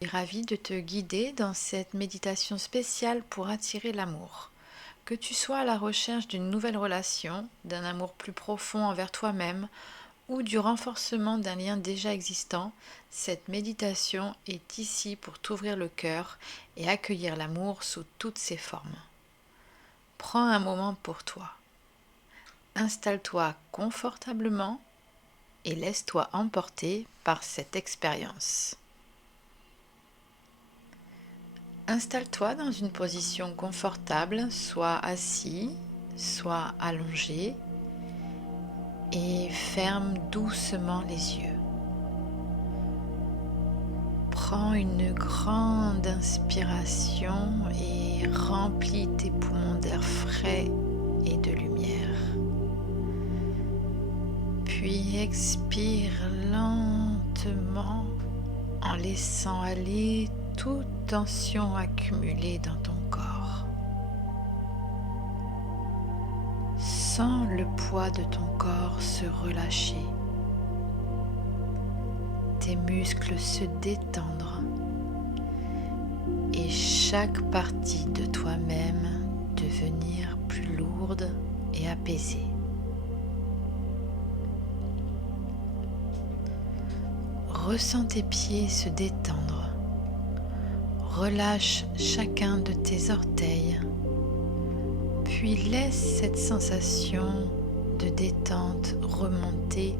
Je suis ravie de te guider dans cette méditation spéciale pour attirer l'amour. Que tu sois à la recherche d'une nouvelle relation, d'un amour plus profond envers toi-même ou du renforcement d'un lien déjà existant, cette méditation est ici pour t'ouvrir le cœur et accueillir l'amour sous toutes ses formes. Prends un moment pour toi. Installe-toi confortablement et laisse-toi emporter par cette expérience. Installe-toi dans une position confortable, soit assis, soit allongé, et ferme doucement les yeux. Prends une grande inspiration et remplis tes poumons d'air frais et de lumière. Puis expire lentement en laissant aller toute tension accumulée dans ton corps. Sens le poids de ton corps se relâcher, tes muscles se détendre et chaque partie de toi-même devenir plus lourde et apaisée. Ressens tes pieds se détendre. Relâche chacun de tes orteils, puis laisse cette sensation de détente remonter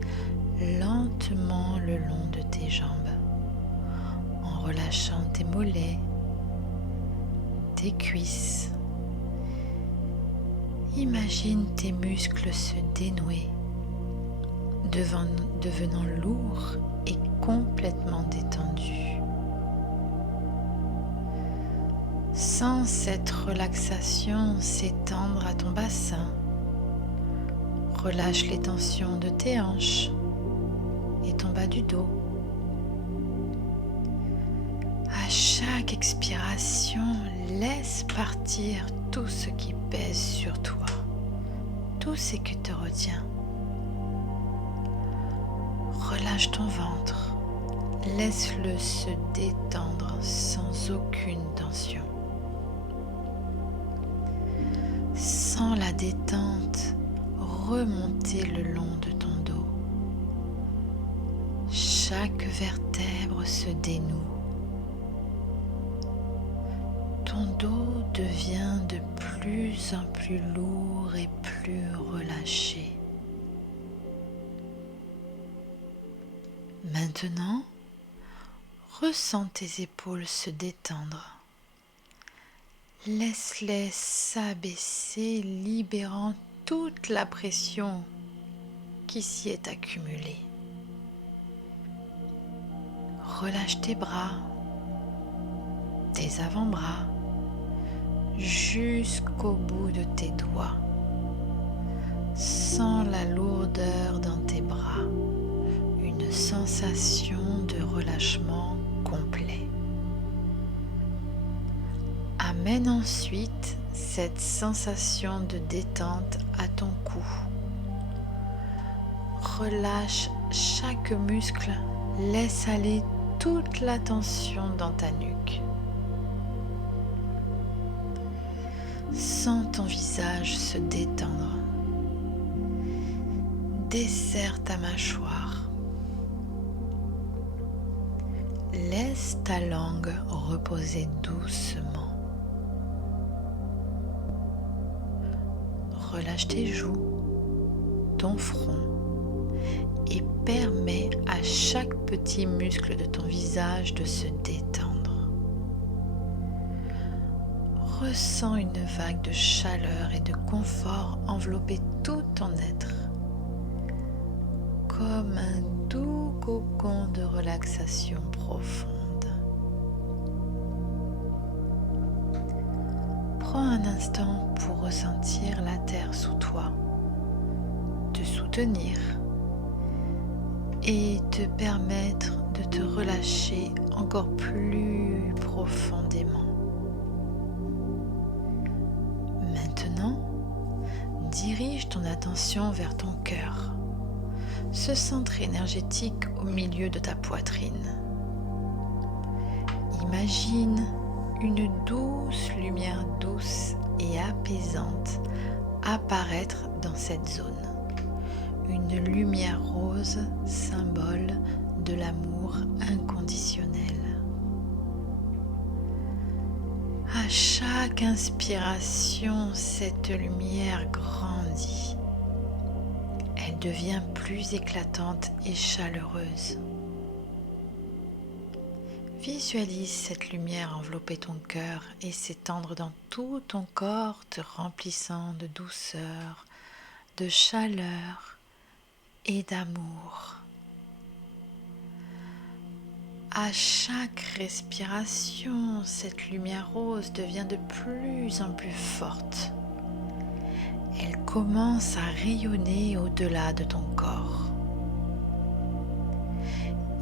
lentement le long de tes jambes, en relâchant tes mollets, tes cuisses. Imagine tes muscles se dénouer, devenant lourds et complètement détendus. Sens cette relaxation s'étendre à ton bassin. Relâche les tensions de tes hanches et ton bas du dos. À chaque expiration, laisse partir tout ce qui pèse sur toi, tout ce qui te retient. Relâche ton ventre, laisse-le se détendre sans aucune tension. Sens la détente remonter le long de ton dos. Chaque vertèbre se dénoue. Ton dos devient de plus en plus lourd et plus relâché. Maintenant, ressens tes épaules se détendre. Laisse-les s'abaisser, libérant toute la pression qui s'y est accumulée. Relâche tes bras, tes avant-bras, jusqu'au bout de tes doigts. Sens la lourdeur dans tes bras, une sensation de relâchement complet. Amène ensuite cette sensation de détente à ton cou. Relâche chaque muscle, laisse aller toute la tension dans ta nuque. Sens ton visage se détendre. Desserre ta mâchoire. Laisse ta langue reposer doucement. Relâche tes joues, ton front et permets à chaque petit muscle de ton visage de se détendre. Ressens une vague de chaleur et de confort envelopper tout ton être, comme un doux cocon de relaxation profonde. Prends un instant pour ressentir la terre sous toi, te soutenir et te permettre de te relâcher encore plus profondément. Maintenant, dirige ton attention vers ton cœur, ce centre énergétique au milieu de ta poitrine. Imagine une douce lumière douce et apaisante apparaître dans cette zone. Une lumière rose, symbole de l'amour inconditionnel. À chaque inspiration, cette lumière grandit. Elle devient plus éclatante et chaleureuse. Visualise cette lumière envelopper ton cœur et s'étendre dans tout ton corps, te remplissant de douceur, de chaleur et d'amour. À chaque respiration, cette lumière rose devient de plus en plus forte. Elle commence à rayonner au-delà de ton corps.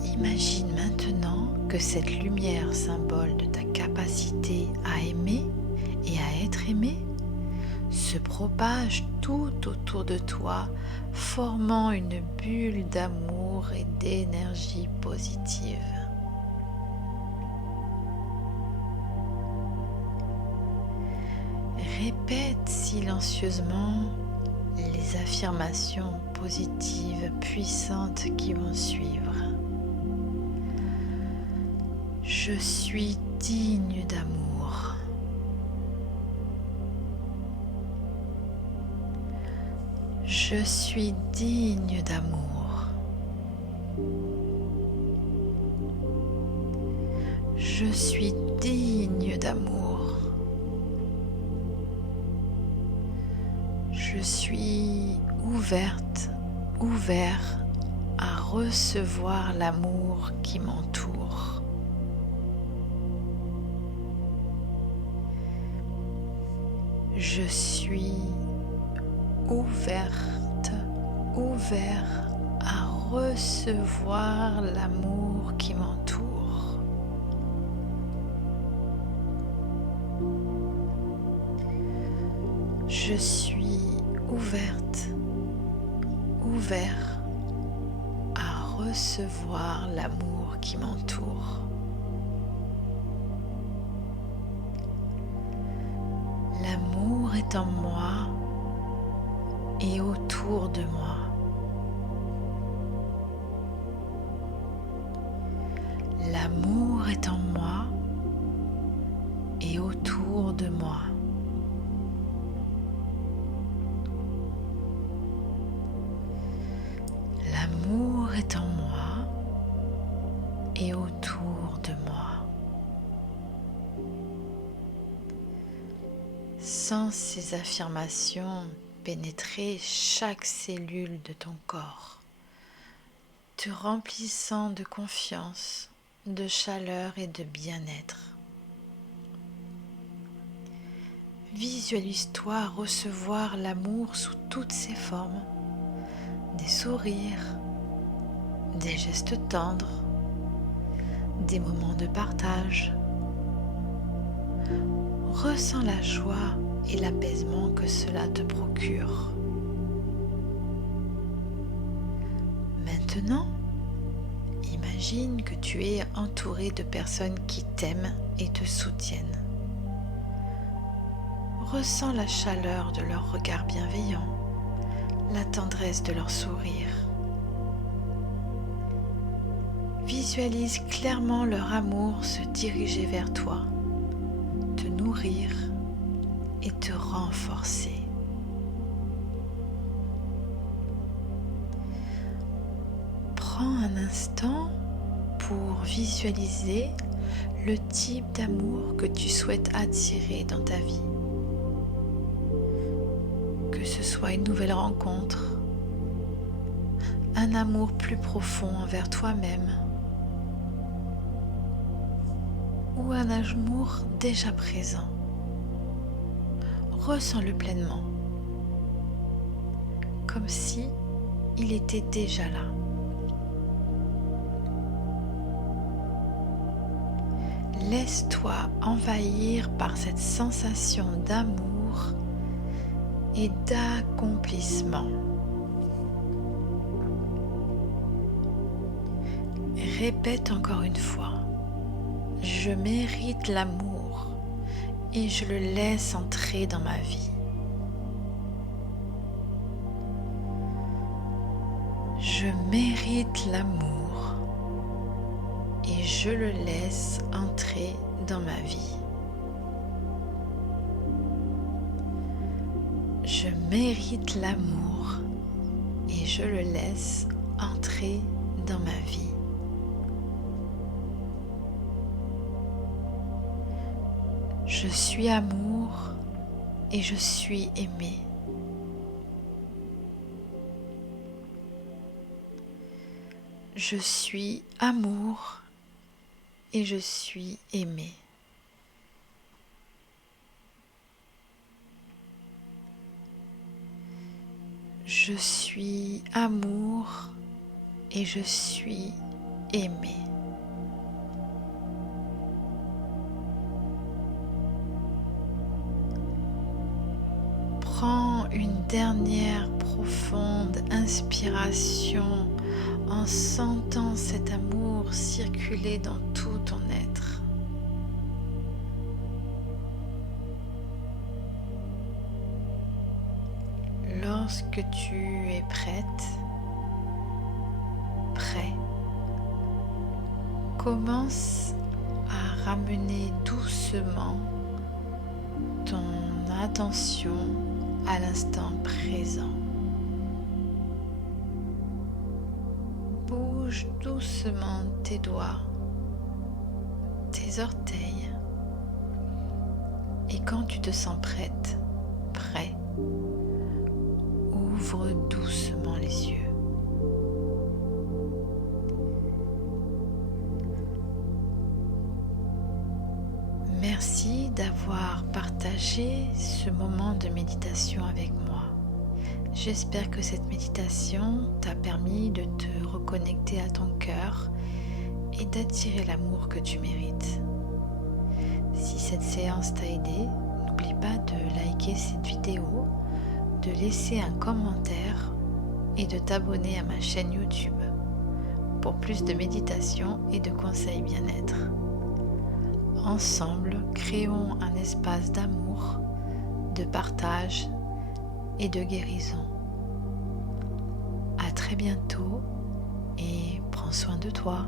Imagine maintenant que cette lumière, symbole de ta capacité à aimer et à être aimé, se propage tout autour de toi, formant une bulle d'amour et d'énergie positive. Répète silencieusement les affirmations positives puissantes qui vont suivre. Je suis digne d'amour. Je suis digne d'amour. Je suis digne d'amour. Je suis ouverte, ouvert à recevoir l'amour qui m'entoure. Je suis ouverte, ouvert à recevoir l'amour qui m'entoure. Je suis ouverte, ouvert à recevoir l'amour qui m'entoure. L'amour est en moi et autour de moi. L'amour est en moi et autour de moi. L'amour est en moi et autour de moi. Sens ces affirmations pénétrer chaque cellule de ton corps, te remplissant de confiance, de chaleur et de bien-être. Visualise-toi recevoir l'amour sous toutes ses formes, des sourires, des gestes tendres, des moments de partage. Ressens la joie et l'apaisement que cela te procure. Maintenant, imagine que tu es entouré de personnes qui t'aiment et te soutiennent. Ressens la chaleur de leur regard bienveillant, la tendresse de leur sourire. Visualise clairement leur amour se diriger vers toi, te nourrir et te renforcer. Prends un instant pour visualiser le type d'amour que tu souhaites attirer dans ta vie. Que ce soit une nouvelle rencontre, un amour plus profond envers toi-même ou un amour déjà présent. Ressens-le pleinement, comme si il était déjà là. Laisse-toi envahir par cette sensation d'amour et d'accomplissement. Répète encore une fois. Je mérite l'amour et je le laisse entrer dans ma vie. Je mérite l'amour et je le laisse entrer dans ma vie. Je mérite l'amour et je le laisse entrer dans ma vie. Je suis amour et je suis aimé. Je suis amour et je suis aimé. Je suis amour et je suis aimé. Prends une dernière profonde inspiration en sentant cet amour circuler dans tout ton être. Lorsque tu es prête, prêt, commence à ramener doucement ton attention à l'instant présent. Bouge doucement tes doigts, tes orteils, et quand tu te sens prête, prêt, ouvre doucement les yeux. Merci d'avoir partagé ce moment de méditation avec moi. J'espère que cette méditation t'a permis de te reconnecter à ton cœur et d'attirer l'amour que tu mérites. Si cette séance t'a aidé, n'oublie pas de liker cette vidéo, de laisser un commentaire et de t'abonner à ma chaîne YouTube pour plus de méditation et de conseils bien-être. Ensemble, créons un espace d'amour, de partage et de guérison. À très bientôt et prends soin de toi.